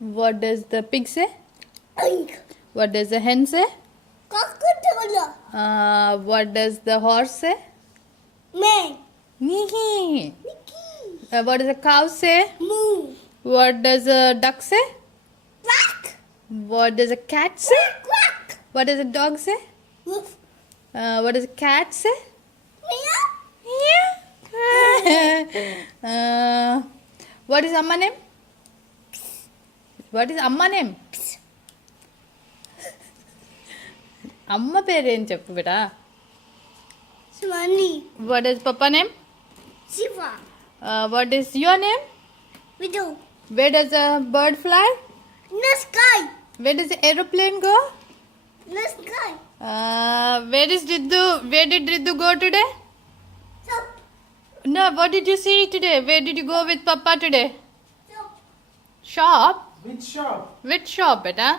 What does the pig say? Oink. What does the hen say? Cockatola. What does the horse say? Man. Hee. Mickey. What does the cow say? Moo. What does a duck say? Quack. What does a cat say? Quack. What does a dog say? Woof. What does a cat say? Meow. Yeah. What is Amma name? What is Amma name? అమ్మ పేరేం చెప్పు బేటా. Swani. What is Papa name? Shiva. What is your name? Ridhu. Where does a bird fly? In the sky. Where does the aeroplane go? In the sky. Where did Ridhu go today? Stop. No, what did you see today? Where did you go with Papa today? Stop. Shop? Which shop? Which shop, beta?